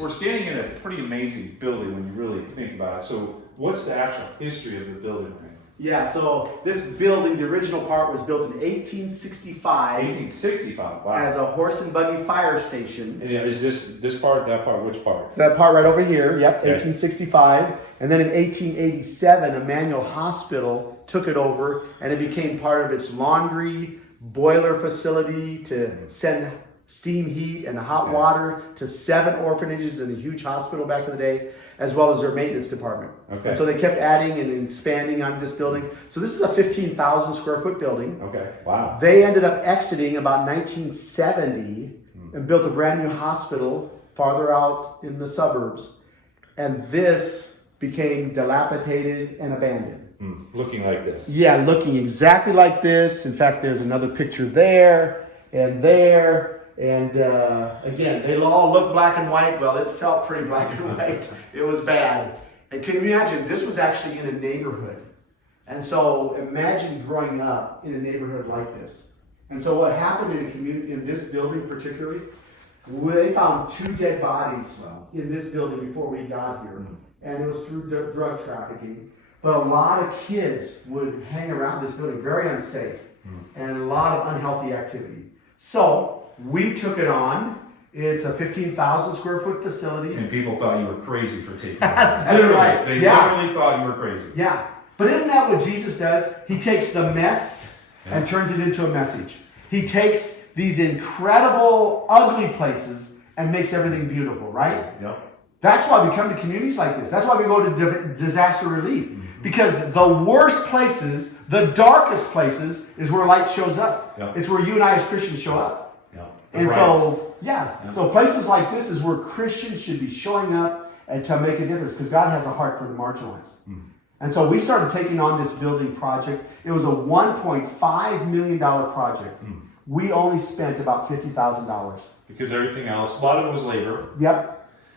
we're standing in a pretty amazing building when you really think about it. So what's the actual history of the building, right? Yeah, so this building, the original part was built in 1865. 1865, wow. As a horse and buggy fire station. And is this part, that part, which part? So that part right over here, yep, Okay. 1865. And then in 1887, Emmanuel Hospital took it over, and it became part of its laundry, boiler facility to send steam heat and hot water to 7 orphanages and a huge hospital back in the day, as well as their maintenance department. Okay. And so they kept adding and expanding on this building. So this is a 15,000 square foot building. Okay, wow. They ended up exiting about 1970 and built a brand new hospital farther out in the suburbs. And this became dilapidated and abandoned. Looking like this. Yeah, looking exactly like this. In fact, there's another picture there and there. And again, they all look black and white. Well, it felt pretty black and white. It was bad. And can you imagine, this was actually in a neighborhood. And so imagine growing up in a neighborhood like this. And so what happened in a community, in this building particularly, they found 2 dead bodies in this building before we got here. And it was through drug trafficking. But a lot of kids would hang around this building, very unsafe, and a lot of unhealthy activity. So we took it on. It's a 15,000 square foot facility. And people thought you were crazy for taking it. That's Literally, right. They Yeah. literally thought you were crazy. Yeah. But isn't that what Jesus does? He takes the mess and turns it into a message. He takes these incredible, ugly places and makes everything beautiful, right? Yep. That's why we come to communities like this. That's why we go to disaster relief. Because the worst places, the darkest places, is where light shows up. Yep. It's where you and I as Christians show up. Yep. And so, so places like this is where Christians should be showing up and to make a difference, because God has a heart for the marginalized. And so we started taking on this building project. It was a $1.5 million project. We only spent about $50,000. Because everything else, a lot of it was labor. Yep.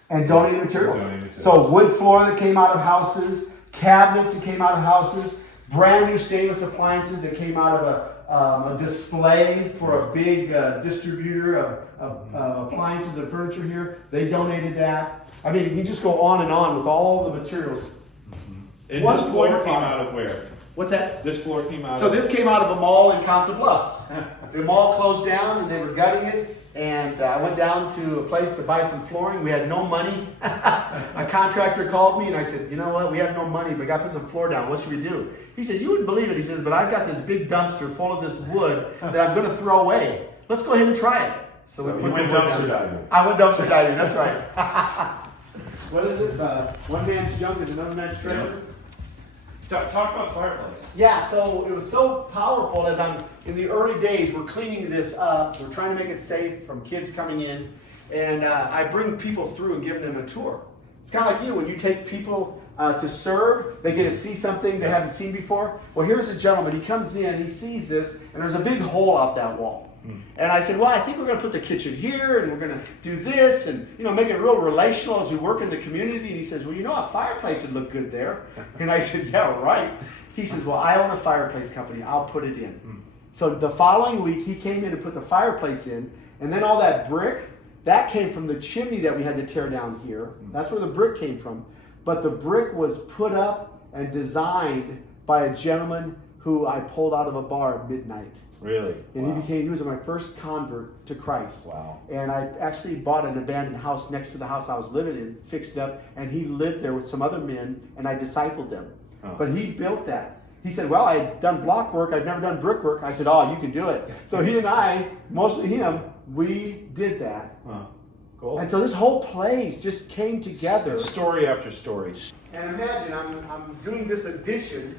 And donated materials. Donated materials. So wood floor that came out of houses, cabinets that came out of houses, brand new stainless appliances that came out of a display for a big distributor of appliances and furniture here. They donated that. I mean, you can just go on and on with all the materials. And this floor came out of where? What's that? This floor came out So of... this came out of a mall in Council Bluffs. The mall closed down and they were gutting it. And I went down to a place to buy some flooring. We had no money. A contractor called me and I said, you know what? We have no money, but I got to put some floor down. What should we do? He says, you wouldn't believe it. He says, but I've got this big dumpster full of this wood that I'm going to throw away. Let's go ahead and try it. So we went dumpster diving. I went dumpster diving. That's right. What is it? One man's junk is another man's treasure. Talk about fireplace. Yeah, so it was so powerful. As I'm in the early days, we're cleaning this up. We're trying to make it safe from kids coming in. And I bring people through and give them a tour. It's kind of like you, when you take people to serve, they get to see something they haven't seen before. Well, here's a gentleman. He comes in, he sees this, and there's a big hole out that wall. And I said, well, I think we're going to put the kitchen here, and we're going to do this, and make it real relational as we work in the community. And he says, well, a fireplace would look good there. And I said, yeah, right. He says, well, I own a fireplace company. I'll put it in. So the following week, he came in and put the fireplace in, and then all that brick, that came from the chimney that we had to tear down here. That's where the brick came from. But the brick was put up and designed by a gentleman who I pulled out of a bar at midnight. Really? And he was my first convert to Christ. Wow. And I actually bought an abandoned house next to the house I was living in, fixed it up, and he lived there with some other men, and I discipled them. Oh. But he built that. He said, well, I had done block work, I'd never done brick work. I said, oh, you can do it. So he and I, mostly him, we did that. Huh. Cool. And so this whole place just came together. Story after story. And imagine, I'm doing this addition,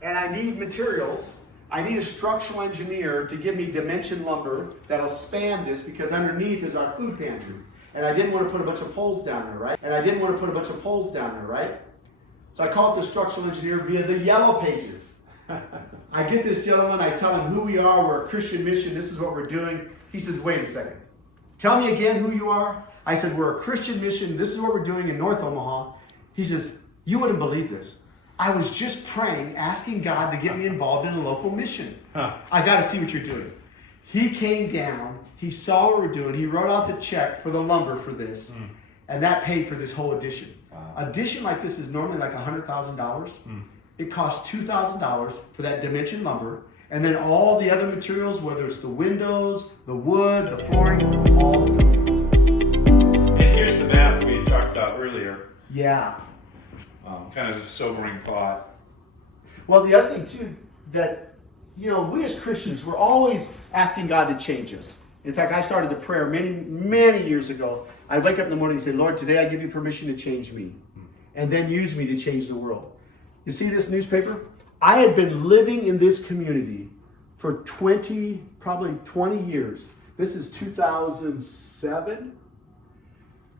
and I need materials. I need a structural engineer to give me dimension lumber that'll span this, because underneath is our food pantry. And I didn't want to put a bunch of poles down there, right? So I called the structural engineer via the yellow pages. I get this gentleman, I tell him who we are, we're a Christian mission, this is what we're doing. He says, wait a second. Tell me again who you are. I said, we're a Christian mission, this is what we're doing in North Omaha. He says, you wouldn't believe this. I was just praying, asking God to get me involved in a local mission. I got to see what you're doing. He came down, he saw what we're doing, he wrote out the check for the lumber for this, And that paid for this whole addition. Wow. Addition like this is normally like $100,000. It costs $2,000 for that dimension lumber. And then all the other materials, whether it's the windows, the wood, the flooring, all of them. And here's the map we had talked about earlier. Yeah. Kind of a sobering thought. Well, the other thing too, that, you know, we as Christians, we're always asking God to change us. In fact, I started the prayer many years ago. I'd wake up in the morning and say, Lord, today I give you permission to change me. And then use me to change the world. You see this newspaper? I had been living in this community for probably 20 years. This is 2007.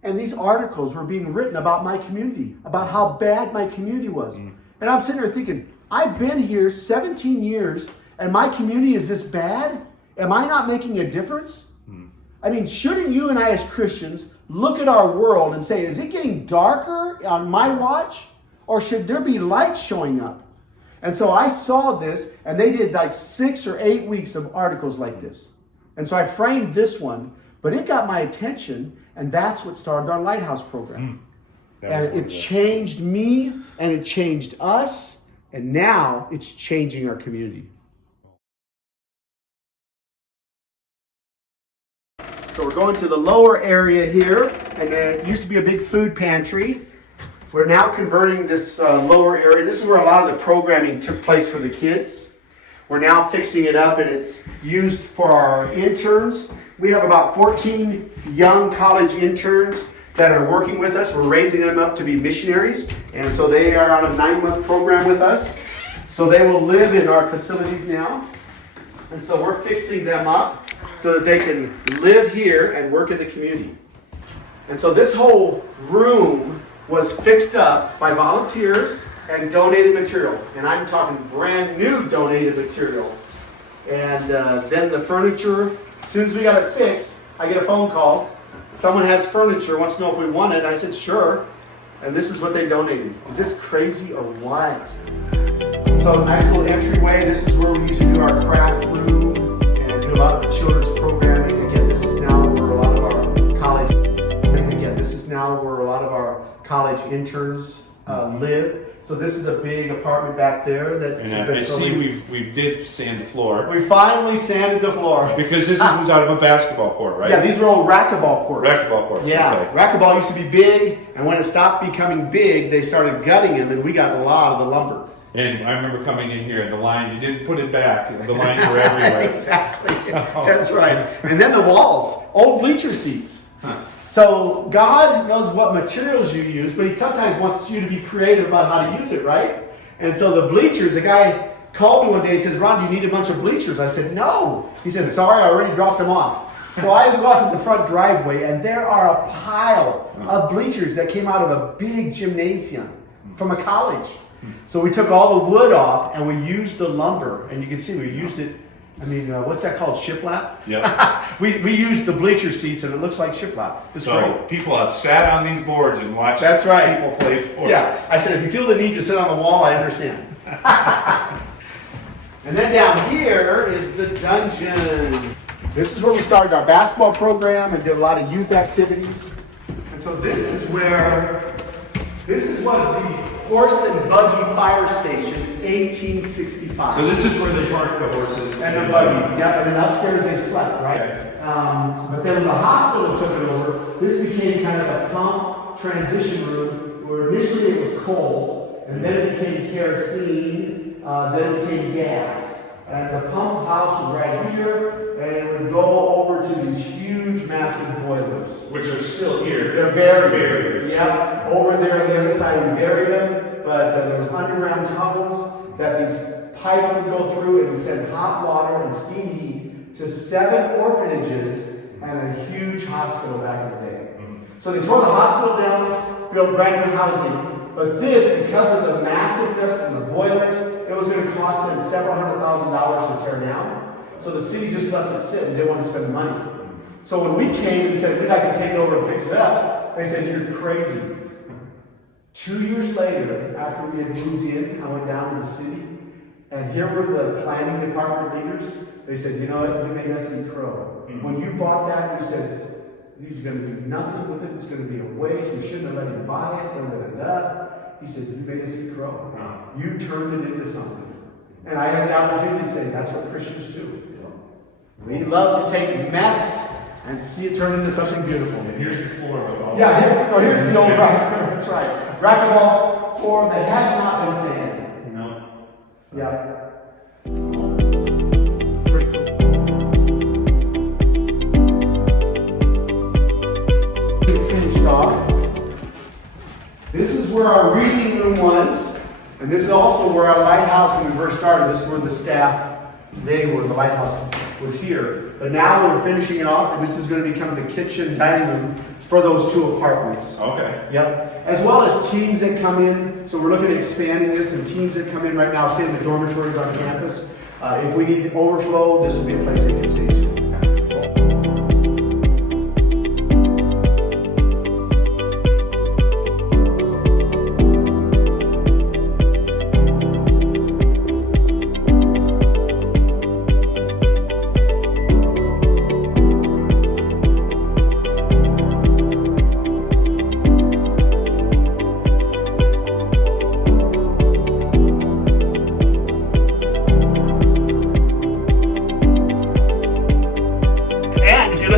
And these articles were being written about my community, about how bad my community was. And I'm sitting there thinking, I've been here 17 years and my community is this bad? Am I not making a difference? I mean, shouldn't you and I as Christians look at our world and say, is it getting darker on my watch? Or should there be light showing up? And so I saw this, and they did like 6 or 8 weeks of articles like this. And so I framed this one, but it got my attention, and that's what started our Lighthouse program. And it changed me, and it changed us, and now it's changing our community. So we're going to the lower area here, and it used to be a big food pantry. We're now converting this lower area. This is where a lot of the programming took place for the kids. We're now fixing it up, and it's used for our interns. We have about 14 young college interns that are working with us. We're raising them up to be missionaries, and so they are on a 9-month program with us. So they will live in our facilities now, and so we're fixing them up so that they can live here and work in the community. And so this whole room was fixed up by volunteers and donated material. And I'm talking brand new donated material. And then the furniture, as soon as we got it fixed, I get a phone call. Someone has furniture, wants to know if we want it. I said, sure. And this is what they donated. Is this crazy or what? So nice little entryway. This is where we used to do our craft room and do a lot of the children's programming. Again, this is now where a lot of our college, college interns live. So this is a big apartment back there that. And I see we did sand the floor. We finally sanded the floor. Because this was out of a basketball court, right? Yeah, these are old racquetball courts. Racquetball courts. Yeah, okay. Racquetball used to be big, and when it stopped becoming big, they started gutting them, and we got a lot of the lumber. And I remember coming in here, and the line, you didn't put it back, the lines were everywhere. Exactly. That's right. And then the walls, old bleacher seats. So God knows what materials you use, but he sometimes wants you to be creative about how to use it, right? And so the bleachers, the guy called me one day and says, Ron, do you need a bunch of bleachers? I said, no. He said, sorry, I already dropped them off. So I go out to the front driveway, and there are a pile of bleachers that came out of a big gymnasium from a college. So we took all the wood off, and we used the lumber, and you can see we used it. I mean, what's that called? Shiplap? Yeah. we used the bleacher seats, and it looks like shiplap. It's so great. People have sat on these boards and watched That's right. people play sports. Yeah. I said, if you feel the need to sit on the wall, I understand. And then down here is the dungeon. This is where we started our basketball program and did a lot of youth activities. And so this was the horse and buggy fire station, 1865. So this is where they parked the horses. And the buggies, yeah. And then upstairs they slept, right? Okay. But then when the hospital took it over, this became kind of a pump transition room where initially it was coal, and then it became kerosene, then it became gas. And the pump house was right here, and it would go over to these huge, massive boilers. Which are still here. They're buried. Yeah, over there on the other side we buried them, but there was underground tunnels that these pipes would go through and would send hot water and steam heat to 7 orphanages and a huge hospital back in the day. So they tore the hospital down, built brand new housing. But this, because of the massiveness and the boilers, it was going to cost them several $100,000 to tear down. So the city just let it sit and didn't want to spend money. So when we came and said, we'd like to take it over and fix it up, they said, you're crazy. 2 years later, after we had moved in, I went down to the city, and here were the planning department leaders. They said, you know what, you made us eat crow. When you bought that, you said, He's going to do nothing with it. It's going to be a waste. We shouldn't have let him buy it. Da, da, da, da. He said, you made us eat crow. You turned it into something. And I had the opportunity to say, that's what Christians do. We love to take mess and see it turn into something beautiful. And here's the floor of it all. Yeah, so here's the old racquetball. That's right. Racquetball floor that has not been sanded. No. Yeah. Finished off. This is where our reading room was, and this is also where our lighthouse, when we first started, this is where the staff, they were, the lighthouse was here. But now we're finishing it off, and this is going to become the kitchen dining room for those 2 apartments. Okay. Yep. As well as teams that come in. So we're looking at expanding this, and teams that come in right now, say in the dormitories on campus. If we need overflow, this will be a place they can stay to.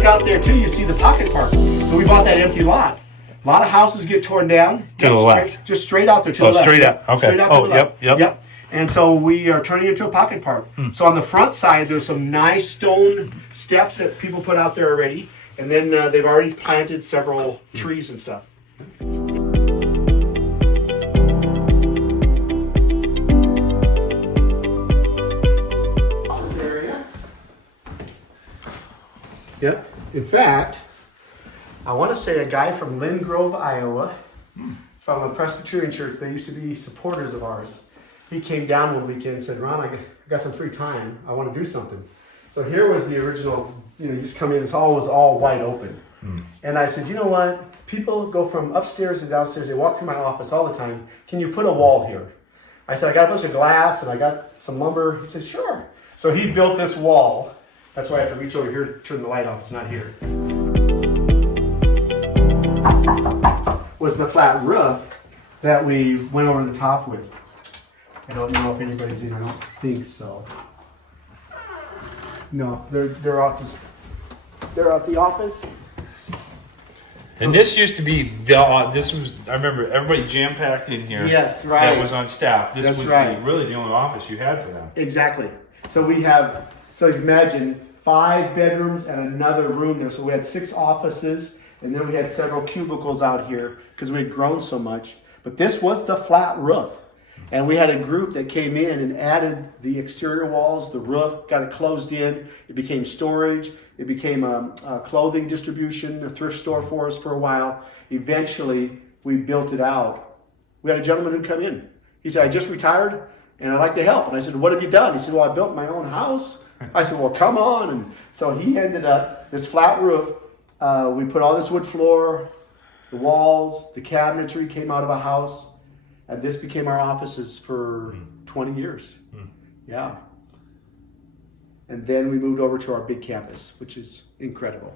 Out there too, you see the pocket park. So we bought that empty lot. A lot of houses get torn down. To the left. Just straight out there to the left. Straight out. Okay. Straight out to the left. Yep. And so we are turning it into a pocket park. So on the front side, there's some nice stone steps that people put out there already. And then they've already planted several trees and stuff. Office area. Yep. In fact, I want to say a guy from Lynn Grove, Iowa, from a Presbyterian church, they used to be supporters of ours. He came down one weekend and said, Ron, I got some free time. I want to do something. So here was the original, you just come in, was all wide open. And I said, you know what? People go from upstairs to downstairs. They walk through my office all the time. Can you put a wall here? I said, I got a bunch of glass and I got some lumber. He said, sure. So he built this wall. That's why I have to reach over here to turn the light off. It's not here. Was the flat roof that we went over the top with. I don't know if anybody's in. I don't think so. No, they're out the office. And this used to be this was, I remember everybody jam packed in here. Yes, right. That was on staff. This That's was right. really the only office you had for them. Exactly. So we have, so imagine 5 bedrooms and another room there. So we had 6 offices, and then we had several cubicles out here because we had grown so much. But this was the flat roof. And we had a group that came in and added the exterior walls, the roof, got it closed in. It became storage. It became a clothing distribution, a thrift store for us for a while. Eventually, we built it out. We had a gentleman who'd come in. He said, I just retired and I'd like to help. And I said, what have you done? He said, well, I built my own house. I said, well, come on. And so he ended up, this flat roof, we put all this wood floor, the walls, the cabinetry came out of a house. And this became our offices for 20 years. Yeah. And then we moved over to our big campus, which is incredible.